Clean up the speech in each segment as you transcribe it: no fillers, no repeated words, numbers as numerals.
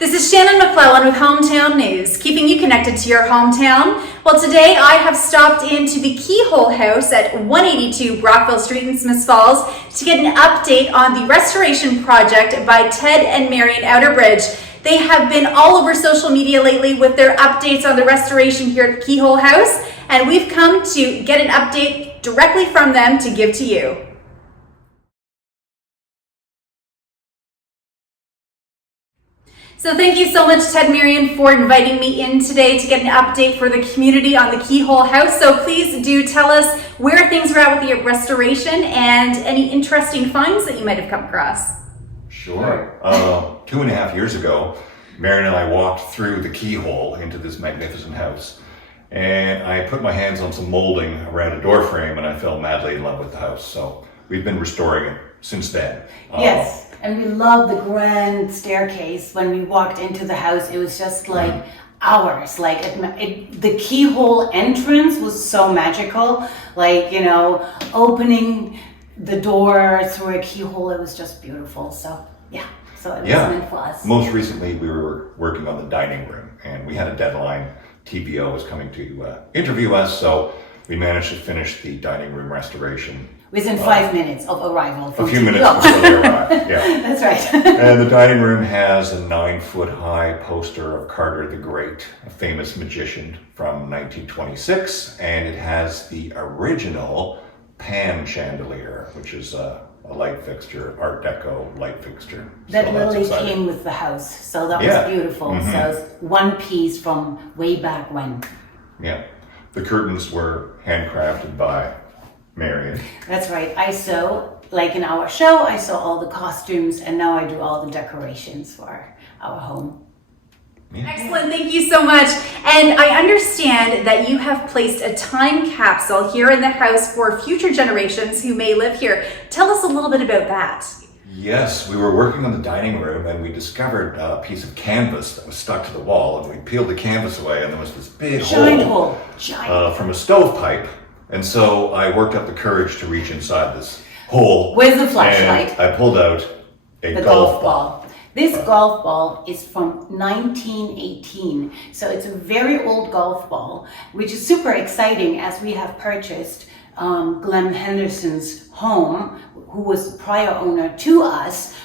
This is Shannon McClellan with Hometown News, keeping you connected to your hometown. Well, today I have stopped into the Keyhole House at 182 Brockville Street in Smiths Falls to get an update on the restoration project by Ted and Marion Outerbridge. They have been all over social media lately with their updates on the restoration here at Keyhole House, and we've come to get an update directly from them to give to you. So thank you so much, Ted Marion, for inviting me in today to get an update for the community on the Keyhole House. So please do tell us where things are at with the restoration and any interesting finds that you might have come across. Sure. 2.5 years ago, Marion and I walked through the keyhole into this magnificent house. And I put my hands on some molding around a door frame and I fell madly in love with the house. So we've been restoring it since then. Yes. And we love the grand staircase. When we walked into the house, it was just like ours. Like the keyhole entrance was so magical. Like, you know, opening the door through a keyhole, it was just beautiful. So, yeah. So it was meant for us. Most recently, we were working on the dining room and we had a deadline. TPO was coming to interview us. So we managed to finish the dining room restoration. Within 5 minutes of arrival. A few minutes before they arrived, yeah. That's right. And the dining room has a 9-foot-high poster of Carter the Great, a famous magician from 1926, and it has the original pan chandelier, which is a light fixture, Art Deco light fixture. That literally came with the house, so that was beautiful. Mm-hmm. So it's one piece from way back when. Yeah, the curtains were handcrafted by Marion. That's right. I sew, like in our show, I sew all the costumes, and now I do all the decorations for our home. Yeah. Excellent, thank you so much. And I understand that you have placed a time capsule here in the house for future generations who may live here. Tell us a little bit about that. Yes, we were working on the dining room and we discovered a piece of canvas that was stuck to the wall, and we peeled the canvas away and there was this big hole from a stovepipe. And so I worked up the courage to reach inside this hole. With the flashlight. And I pulled out the golf ball. This golf ball is from 1918. So it's a very old golf ball, which is super exciting as we have purchased Glenn Henderson's home, who was the prior owner to us,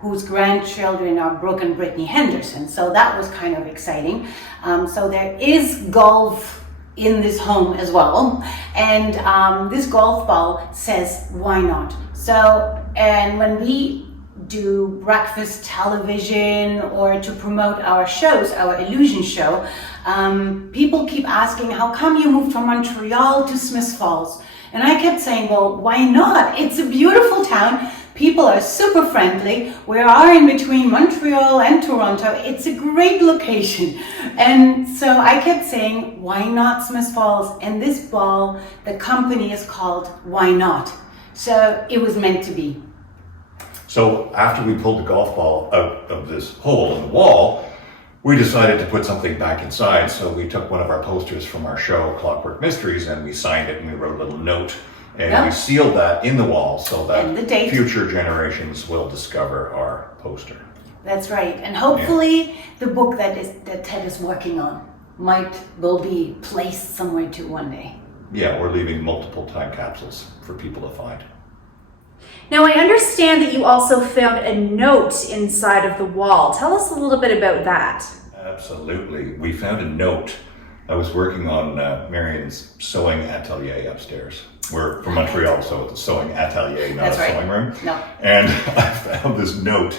whose grandchildren are Brooke and Brittany Henderson. So that was kind of exciting. So there is golf in this home as well, and this golf ball says why not. So, and when we do breakfast television or to promote our shows, our illusion show, people keep asking, how come you moved from Montreal to Smiths Falls? And I kept saying, well, why not? It's a beautiful town. People are super friendly. We are in between Montreal and Toronto. It's a great location. And so I kept saying, why not Smiths Falls? And this ball, the company is called Why Not? So it was meant to be. So after we pulled the golf ball out of this hole in the wall, we decided to put something back inside. So we took one of our posters from our show, Clockwork Mysteries, and we signed it and we wrote a little note. And we sealed that in the wall so that future generations will discover our poster. That's right. And hopefully the book that Ted is working on will be placed somewhere too one day. Yeah, we're leaving multiple time capsules for people to find. Now I understand that you also found a note inside of the wall. Tell us a little bit about that. Absolutely. We found a note. I was working on Marion's sewing atelier upstairs. We're from Montreal, so it's a sewing atelier, not a sewing room. No. And I found this note.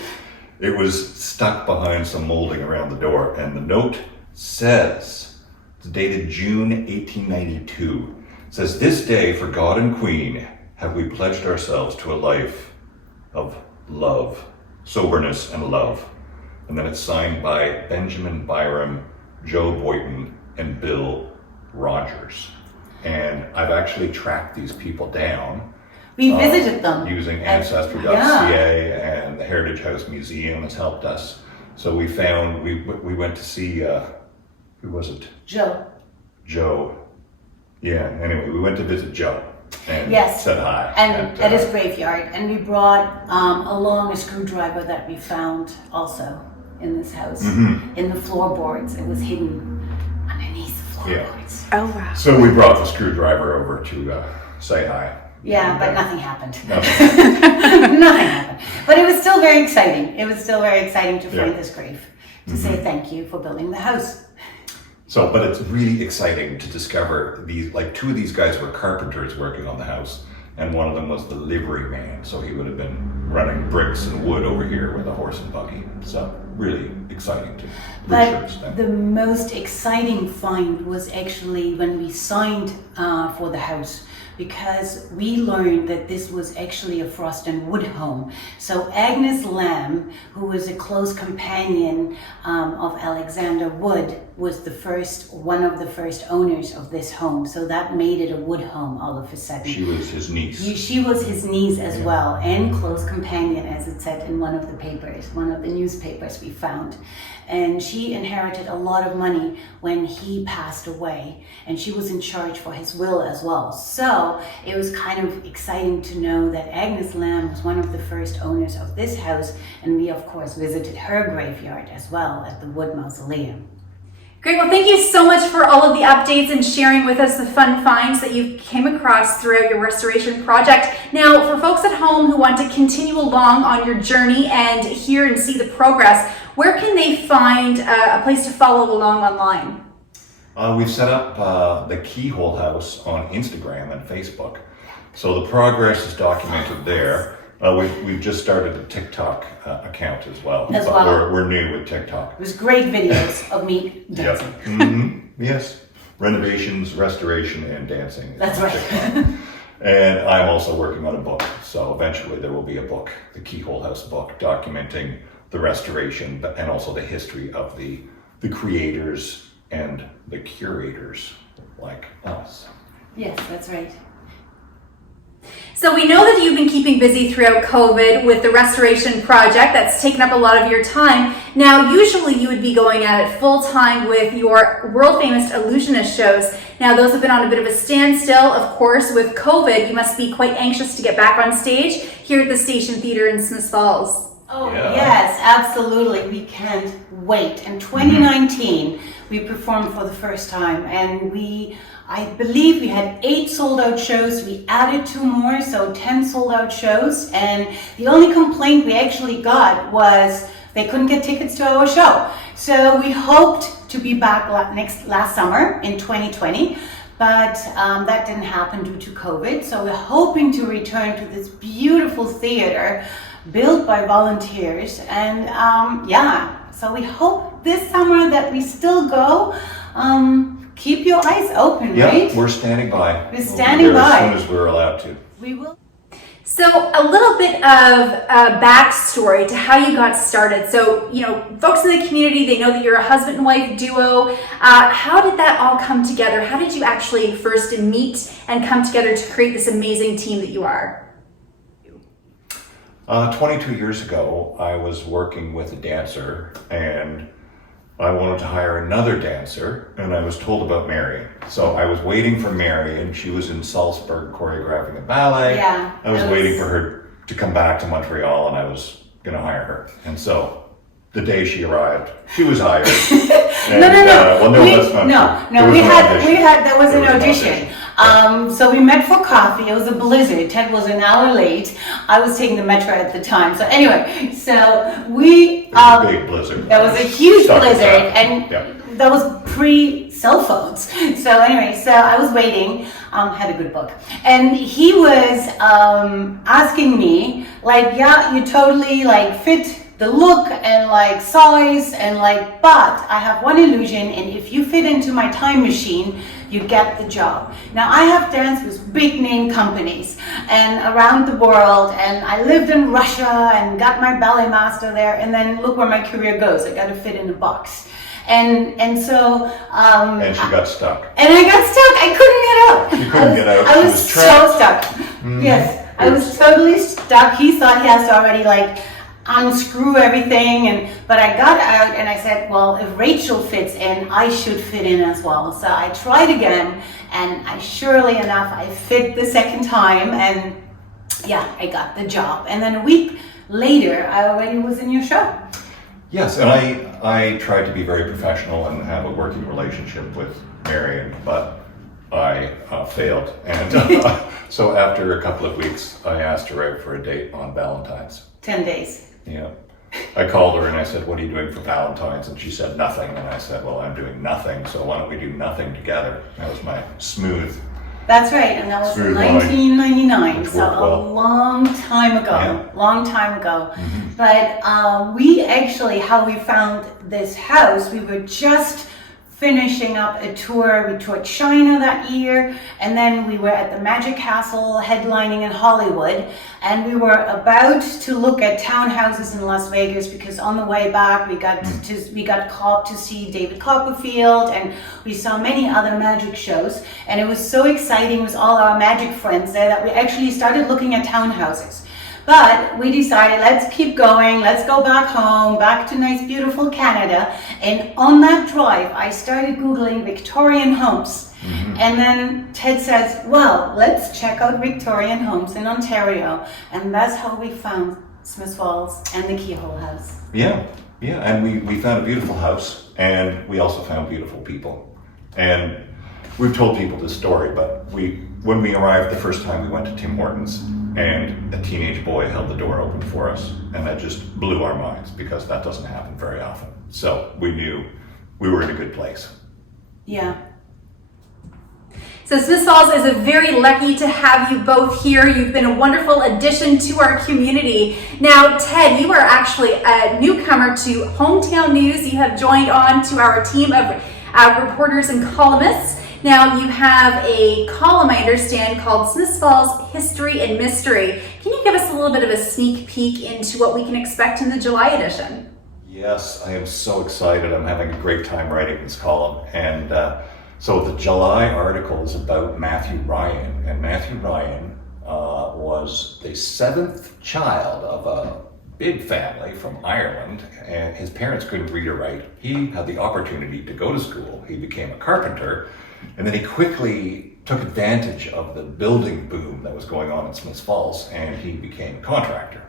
It was stuck behind some molding around the door, and the note says, it's dated June 1892. It says, "This day for God and Queen have we pledged ourselves to a life of love, soberness and love." And then it's signed by Benjamin Byram, Joe Boynton, and Bill Rogers. And I've actually tracked these people down. We visited them. Using Ancestry.ca and the Heritage House Museum has helped us. So we found, we went to see, who was it? Joe. Yeah, anyway, we went to visit Joe. And said hi. And at his graveyard. And we brought along a screwdriver that we found also. in this house. Mm-hmm. In the floorboards. It was hidden underneath the floorboards. Oh, wow. So we brought the screwdriver over to say hi. Yeah, but nothing happened. Nothing. Nothing happened. But it was still very exciting. It was still very exciting to find Yeah. this grave. To say thank you for building the house. So, but it's really exciting to discover these, like two of these guys were carpenters working on the house, and one of them was the livery man. So he would have been running bricks and wood over here with a horse and buggy. So really exciting to research But them. the most exciting find was actually when we signed for the house, because we learned that this was actually a frost and wood home. So Agnes Lamb, who was a close companion of Alexander Wood, was one of the first owners of this home. So that made it a wood home all of a sudden. She was his niece. She was his niece as well, and close companion, as it said in one of the papers, one of the newspapers we found. And she inherited a lot of money when he passed away, and she was in charge for his will as well. So it was kind of exciting to know that Agnes Lamb was one of the first owners of this house, and we of course visited her graveyard as well at the Wood Mausoleum. Great. Well, thank you so much for all of the updates and sharing with us the fun finds that you came across throughout your restoration project. Now, for folks at home who want to continue along on your journey and hear and see the progress, where can they find a place to follow along online? We've set up the Keyhole House on Instagram and Facebook. So the progress is documented there. We've just started a TikTok account as well. As but well. We're new with TikTok. It was great videos of me Yep. dancing. Mm-hmm. Yes. Renovations, restoration, and dancing. That's right. And I'm also working on a book. So eventually there will be a book, the Keyhole House book, documenting the restoration, and also the history of the creators and the curators like us. Yes, that's right. So we know that you've been keeping busy throughout COVID with the restoration project that's taken up a lot of your time. Now, usually you would be going at it full time with your world famous illusionist shows. Now, those have been on a bit of a standstill, of course, with COVID. You must be quite anxious to get back on stage here at the Station Theatre in Smith Falls. Oh, Yeah. yes, absolutely. We can't wait. In 2019, we performed for the first time, and I believe we had 8 sold out shows. We added 2 more, so 10 sold out shows. And the only complaint we actually got was they couldn't get tickets to our show. So we hoped to be back last summer in 2020. But that didn't happen due to COVID. So we're hoping to return to this beautiful theater built by volunteers. And so we hope this summer that we still go. Keep your eyes open, Yeah, right? we're standing by. We're standing We'll be there by. as soon as we're allowed to. We will. So a little bit of a backstory to how you got started. So, folks in the community, they know that you're a husband and wife duo. How did that all come together? How did you actually first meet and come together to create this amazing team that you are? 22 years ago, I was working with a dancer, and I wanted to hire another dancer, and I was told about Mary. So I was waiting for Mary, and she was in Salzburg choreographing a ballet. Yeah, I was waiting for her to come back to Montreal, and I was going to hire her. And so the day she arrived, she was hired. And, No. well, no, that's not true. There was There was an audition. So we met for coffee. It was a blizzard. Ted was an hour late. I was taking the metro at the time. So anyway, It was a big blizzard. there was a huge Stuck in blizzard, traffic. and Yeah. that was pre-cell phones. So anyway, so I was waiting, had a good book. And he was asking me, you totally fit the look and size and but I have one illusion, and if you fit into my time machine, you get the job. Now I have danced with big name companies and around the world, and I lived in Russia and got my ballet master there, and then look where my career goes. I got to fit in a box. And so And she got stuck. and I got stuck. I couldn't get out. You couldn't get out. I She was was so trapped. stuck. Yes, I was totally stuck. He thought he has to already unscrew everything, but I got out, and I said, well, if Rachel fits in, I should fit in as well. So I tried again, and surely enough, I fit the second time, and I got the job. And then a week later, I already was in your show. Yes, and I tried to be very professional and have a working relationship with Marion, but I failed. And so after a couple of weeks, I asked her out for a date on Valentine's. 10 days. Yeah. I called her and I said, what are you doing for Valentine's? And she said, nothing. And I said, well, I'm doing nothing, so why don't we do nothing together? That was my smooth. That's right, and that was in Smooth line, 1999, which so worked a well. long time ago, Yeah. long time ago. But we actually, how we found this house, we were just finishing up a tour. We toured China that year, and then we were at the Magic Castle headlining in Hollywood, and we were about to look at townhouses in Las Vegas because on the way back we got called to see David Copperfield, and we saw many other magic shows, and it was so exciting with all our magic friends there that we actually started looking at townhouses. But we decided, let's keep going, let's go back home, back to nice, beautiful Canada. And on that drive, I started Googling Victorian homes. And then Ted says, well, let's check out Victorian homes in Ontario. And that's how we found Smith Falls and the Keyhole House. Yeah, and we found a beautiful house, and we also found beautiful people. And we've told people this story, but when we arrived the first time, we went to Tim Hortons, and a teenage boy held the door open for us, and that just blew our minds because that doesn't happen very often. So we knew we were in a good place. Yeah. So Smith Falls is very lucky to have you both here. You've been a wonderful addition to our community. Now, Ted, you are actually a newcomer to Hometown News. You have joined on to our team of reporters and columnists. Now, you have a column, I understand, called Smith Falls History and Mystery. Can you give us a little bit of a sneak peek into what we can expect in the July edition? Yes, I am so excited. I'm having a great time writing this column. And so the July article is about Matthew Ryan. And Matthew Ryan was the seventh child of a big family from Ireland, and his parents couldn't read or write. He had the opportunity to go to school. He became a carpenter, and then he quickly took advantage of the building boom that was going on in Smith Falls, and he became a contractor.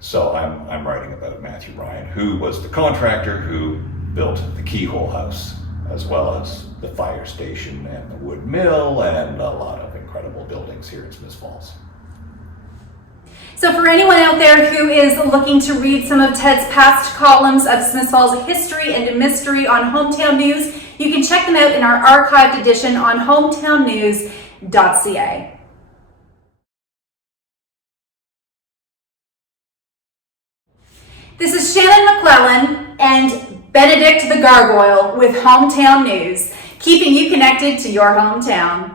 So I'm writing about Matthew Ryan, who was the contractor who built the Keyhole House, as well as the fire station and the wood mill and a lot of incredible buildings here in Smith Falls. So for anyone out there who is looking to read some of Ted's past columns of Smith Falls history and mystery on Hometown News, you can check them out in our archived edition on hometownnews.ca. This is Shannon McClellan and Benedict the Gargoyle with Hometown News, keeping you connected to your hometown.